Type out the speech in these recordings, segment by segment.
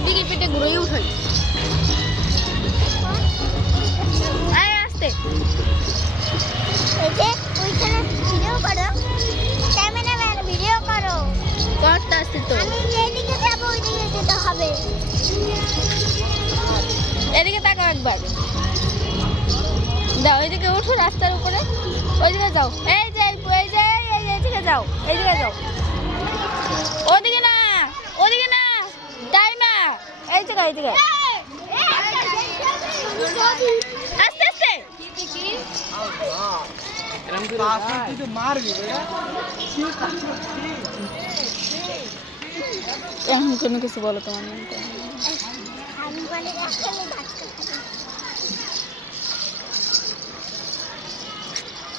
দিকে পেটে ঘুরেই উঠাই আসতে এই যে ওইখানে ভিডিও করো ক্যামেরাম্যান ভিডিও করো করতে আসতে তো আমি যেদিকে যাবো ওইদিকে যেতে হবে এদিকে তাকাও একবার যাও এইদিকে উঠো রাস্তার উপরে ওইদিকে যাও এই যে এইদিকে যাও এইদিকে যাও ওদিকে না টাইমা এই জায়গায় আস্তে আস্তে এখন কোনো কিছু বলো তোমার আমি বলে আসলে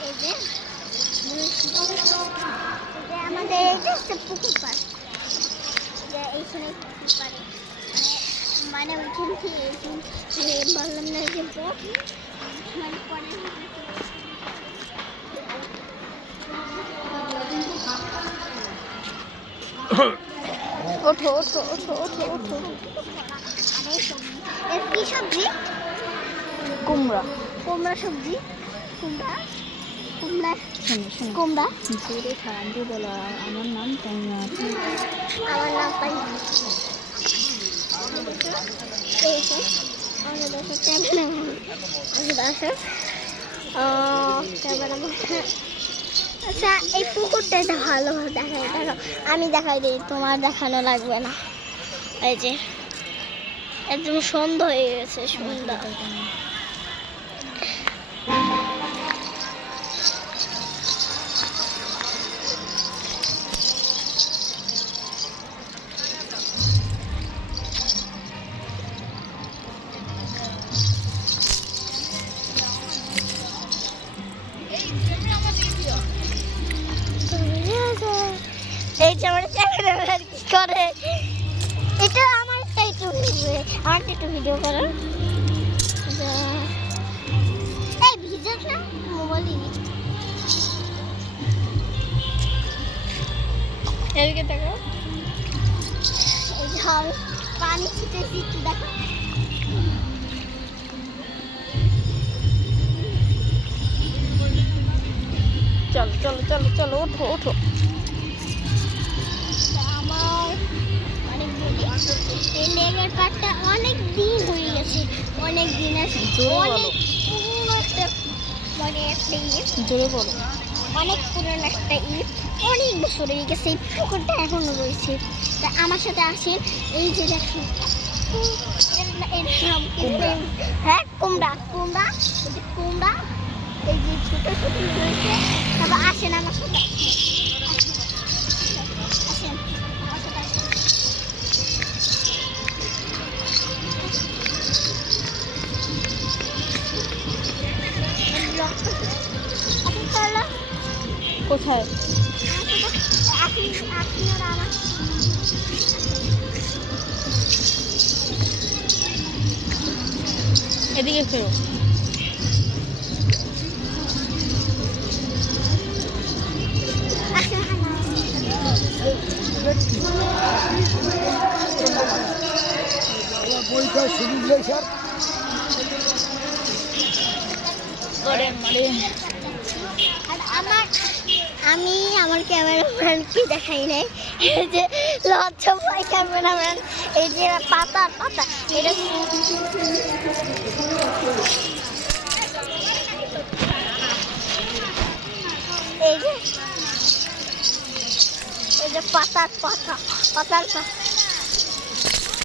এই যে আমাদের এইটা হচ্ছে পুকুর পাড় যে এইখানে পুকুর পাড়ে মানে ওইখান থেকে বললাম না যে বোট মানে পরে ওঠো কি সবজি কুমড়া সবজি কুমড়া জোরে খারাপ বলা আমার নাম তাইমা আমার নাম তাইমা আচ্ছা এই পুকুরটা ভালো দেখাই দেখো আমি দেখাই দিই তোমার দেখানো লাগবে না এই যে একদম সন্ধ্যা হয়ে গেছে সন্ধ্যা এই যে আমার ক্যামেরাম্যান কি করে এটা আমার একটু ভিডিও করো এই ভিডিও না মোবাইলে এদিকে দেখো এই যে পানি ছিটেছি একটু দেখো চলো ওঠো আমার এই লেগের পাটটা অনেক দিন হয়ে গেছে অনেক দিন আছে অনেক পুরনো একটা মানে একটা জোরে বলো অনেক পুরনো একটা অনেক বছর হয়ে গেছে এই পুকুরটা এখনো রয়েছে তা আমার সাথে আসেন এই যে দেখেন হ্যাঁ কুমড়া এই যে ছোট রয়েছে তারপর আসেন আমার সাথে আসেন কোথায় এদিকে ফেরো আমি আমার ক্যামেরাম্যানকে দেখাই নাই এই যে লজ্জা পাই ক্যামেরাম্যান এই যে পাতা এটা এই যে পাতার পাতা